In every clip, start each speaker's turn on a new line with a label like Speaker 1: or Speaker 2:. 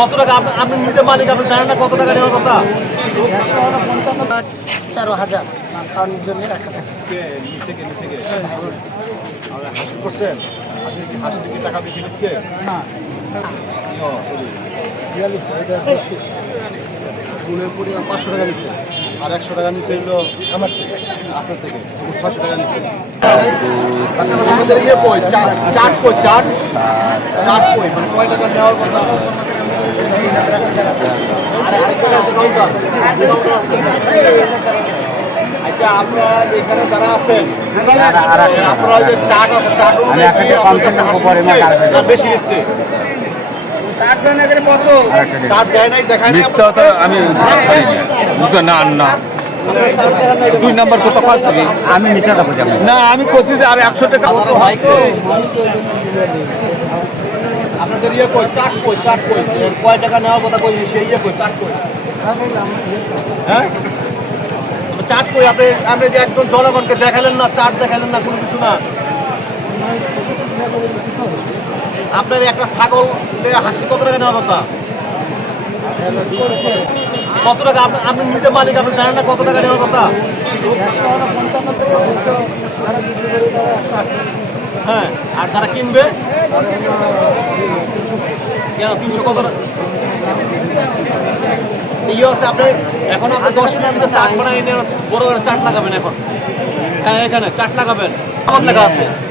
Speaker 1: কত টাকা? আপনি আপনি নিজে মালিক আপনি জানেন না কত টাকা নেওয়ার কথা?
Speaker 2: তেরো হাজার। খাওয়ানোর জন্য এক হাজার
Speaker 1: নিচে কে নিচে করছেন? কি টাকা বেশি নিচ্ছে
Speaker 2: না।
Speaker 1: পাঁচশো টাকা নিচ্ছে আর একশো টাকা নিচ্ছে এগুলো আমার থেকে আপনার থেকে ছয়শো টাকা নিচ্ছে। আমাদের ইয়ে কই? চাট কই? চাট? চাট কই? মানে কয় টাকা নেওয়ার কথা? আচ্ছা আপনারা এখানে যারা আছেন আপনারা যে চাট আছে চাট? না বেশি নিচ্ছে চাট দেয় নাই দেখায়
Speaker 3: আমি না না না।
Speaker 1: নাই
Speaker 3: দুই নাম্বার কত পাঁচ থেকে
Speaker 4: আমি কথা বলছি।
Speaker 3: না আমি করছি যে আর একশো টাকা
Speaker 1: আপনাদের ইয়ে কই? চাট কই? চাট কই? কয় টাকা নেওয়ার কথা কই সেই ইয়ে কই? চাট কই? হ্যাঁ? তবে চাট কই? আপনি আপনি যে একজন জনগণকে দেখালেন না চাট দেখালেন না কোনো কিছু না? আপনার একটা ছাগল হাসি কত টাকা নেওয়ার কথা? কত টাকা আপনি নিজে মালিক, আপনি জানেন না কত টাকা নেওয়ার কথা?
Speaker 2: তারা
Speaker 1: হ্যাঁ আর যারা কিনবে? কেন, তিনশো কত? ইয়ে আছে আপনি এখন আপনি দশ মধ্যে চাট বানাই বড় করে চাট লাগাবেন এখন। হ্যাঁ এখানে চাট লাগাবেন। আমার লেখা আছে।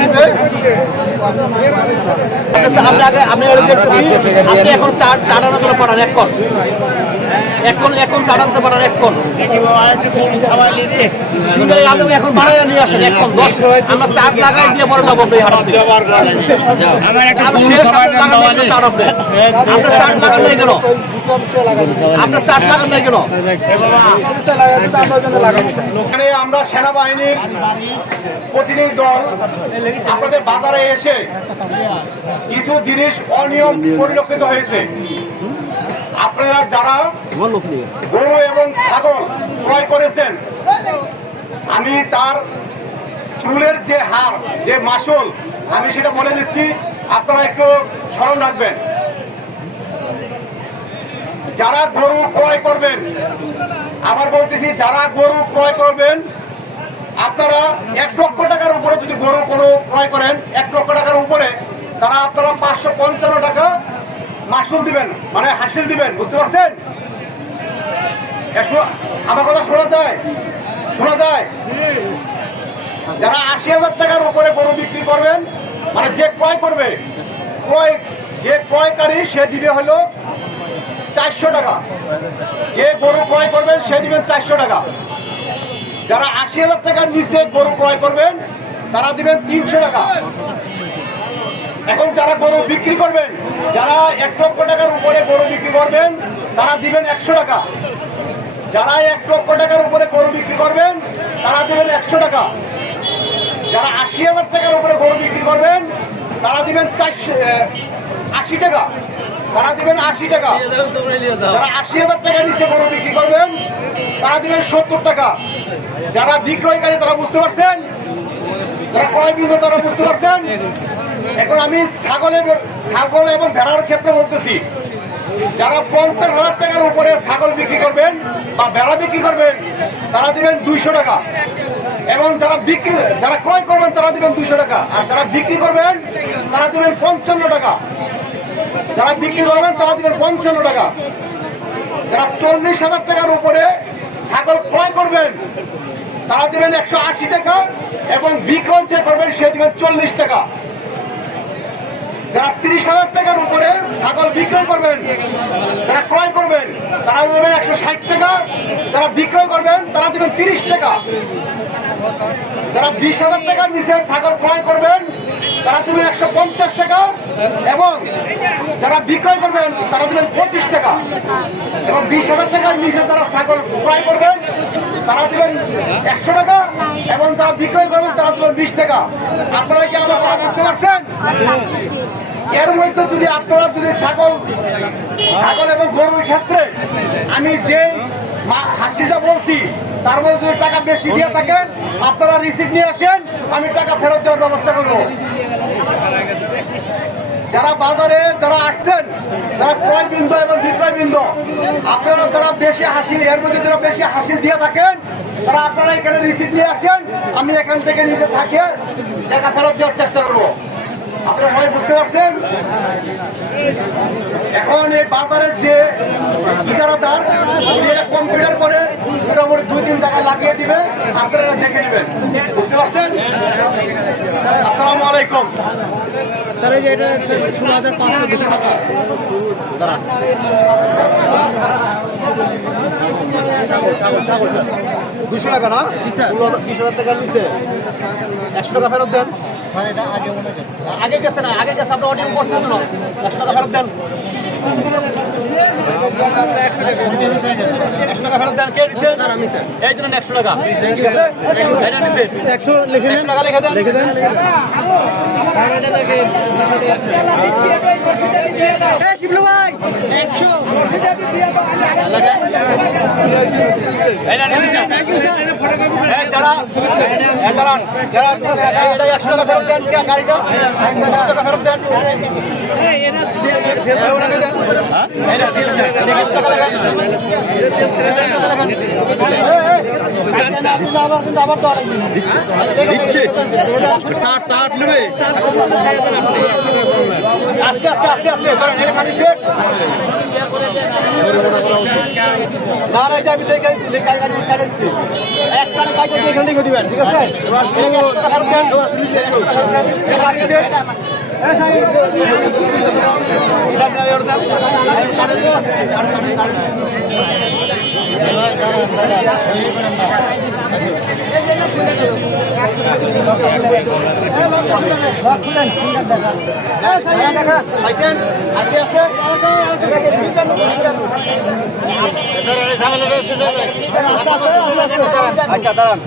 Speaker 1: দিবে আচ্ছা, আগে আগে দেখতেছি আপনি এখন চার চার আনা করে পারেন এক কল এখন এখন আনতে পারেন সিঙ্গাই আপনি এখন বানায় নিয়ে আসেন কল দশ। আমরা চার লাগাই দিয়ে পরে যাব আপনি লাগান নাই। চার লাগান কেন? এখানে আমরা প্রতিনিধি দল বাজারে এসে কিছু জিনিস অনিয়ম পরিলক্ষিত হয়েছে। আপনারা যারা গরু এবং ছাগল ক্রয় করেছেন, আমি তার চুলের যে হার যে মাসুল, আমি সেটা বলে দিচ্ছি, আপনারা একটু স্মরণ রাখবেন। যারা গরু ক্রয় করবেন, আবার বলতেছি, যারা গরু ক্রয় করবেন, আপনারা এক লক্ষ টাকার উপরে যদি গরু কোনো ক্রয় করেন, এক লক্ষ টাকার উপরে তারা আপনারা পাঁচশো পঞ্চান্ন টাকা মাসুল দিবেন মানে হাসিল দিবেন, বুঝতে পারছেন? আমার কথা শোনা যায়? শোনা যায়? যারা আশি হাজার টাকার উপরে গরু বিক্রি করবেন মানে যে ক্রয় করবে, ক্রয়, যে ক্রয়কারী সে দিবে হলো চারশো টাকা। যে গরু ক্রয় করবেন সে দিবেন চারশো টাকা। যারা আশি হাজার টাকার নিচে গরু ক্রয় করবেন, তারা দিবেন তিনশো টাকা। এখন যারা গরু বিক্রি করবেন, যারা এক লক্ষ টাকার উপরে গরু বিক্রি করবেন, তারা দিবেন একশো টাকা। যারা এক লক্ষ টাকার উপরে গরু বিক্রি করবেন, তারা দিবেন একশো টাকা। যারা আশি হাজার টাকার উপরে গরু বিক্রি করবেন, তারা দিবেন চারশো আশি টাকা। তারা দিবেন আশি টাকা। যারা আশি হাজার টাকা নিচে গরু বিক্রি করবেন তারা দিবেন সত্তর টাকা। যারা বিক্রয়কারী তারা বুঝতে পারছেন? যারা ক্রয় বিক্রয় তারা বুঝতে পারছেন? এখন আমি ছাগলের ছাগল এবং ভেড়ার ক্ষেত্রে বলতেছি যারা পঞ্চাশ হাজার টাকার উপরে ছাগল বিক্রি করবেন বা ভেড়া বিক্রি করবেন তারা দিবেন দুইশো টাকা। এবং যারা বিক্রি যারা ক্রয় করবেন তারা দিবেন দুশো টাকা। আর যারা বিক্রি করবেন তারা দিবেন পঞ্চান্ন টাকা। যারা বিক্রি করবেন তারা দিবেন পঞ্চান্ন টাকা। যারা চল্লিশ হাজার টাকার উপরে ছাগল ক্রয় করবেন, তারা দিবেন একশো আশি টাকা এবং বিক্রয় যে করবেন সে দিবেন চল্লিশ টাকা। যারা তিরিশ হাজার টাকার উপরে ছাগল বিক্রয় করবেন, যারা ক্রয় করবেন, তারা দেবেন একশো ষাট টাকা। যারা বিক্রয় করবেন, তারা দেবেন তিরিশ টাকা। যারা বিশ হাজার টাকার নিচে ছাগল ক্রয় করবেন তারা দেবেন একশো পঞ্চাশ টাকা এবং যারা বিক্রয় করবেন, তারা দেবেন পঁচিশ টাকা। এবং বিশ হাজার টাকার নিচে যারা ছাগল ক্রয় করবেন, তারা দেবেন একশো টাকা এবং যারা বিক্রয় করবেন, তারা দেবেন বিশ টাকা। আপনারা কি আমার কথা বুঝতে পারছেন? এর মধ্যে যদি আপনারা যদি ছাগল ছাগল এবং গরুর ক্ষেত্রে আমি যে
Speaker 3: যা বলছি। তার মধ্যে যদি টাকা বেশি দিয়ে থাকেন, আপনারা রিসিপ্ট নিয়ে আসেন, আমি টাকা ফেরত দেওয়ার ব্যবস্থা করব। যারা বাজারে যারা আসছেন তারা ক্রয় বিন্দু এবং বিক্রয় বিন্দু আপনারা যারা বেশি হাসি, এর মধ্যে যারা বেশি হাসি দিয়ে থাকেন, তারা আপনারা এখানে রিসিপ্ট নিয়ে আসেন, আমি এখান থেকে নিজে থাকে টাকা ফেরত দেওয়ার চেষ্টা করব। আপনারা সবাই বুঝতে পারছেন? এখন এই বাজারের যে ইজারাদার কম্পিউটার করে দুই তিন টাকা লাগিয়ে দিবে আপনারা এটা দেখে নেবেন। বুঝতে পারছেন? আসসালামু আলাইকুম। দুশো টাকা। না? বিশ হাজার টাকা নিচে একশো টাকা ফেরত দেন। আগে গেছে। না? আগে গেছে আপনি অডিও করছেন একশো টাকা ফেরত দেন। যারা যারা একশো টাকা ফেরত দেন গাড়িটা? একশো টাকা ফেরত দেন। এই ষাট ষাট এই না, একশো টাকা লেখেন। দিচ্ছি। আস্তে আস্তে আস্তে আস্তে ধরেন, এই গাড়ি set। না না এটা আমি লেখা লেখা দিচ্ছি এক টাকা দিয়ে এখানে দিবেন ঠিক আছে এই একশো টাকা। টাকা? আচ্ছা দাঁড়ান।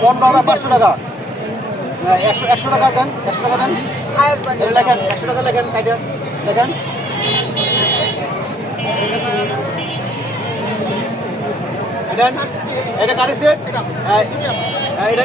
Speaker 3: পনেরো হাজার পাঁচশো টাকা? একশো একশো টাকা দেন, একশো টাকা দেন। লেখেন একশো টাকা লেখেন, কাইটা। লেখেন। এটা গাড়ি সেট এটা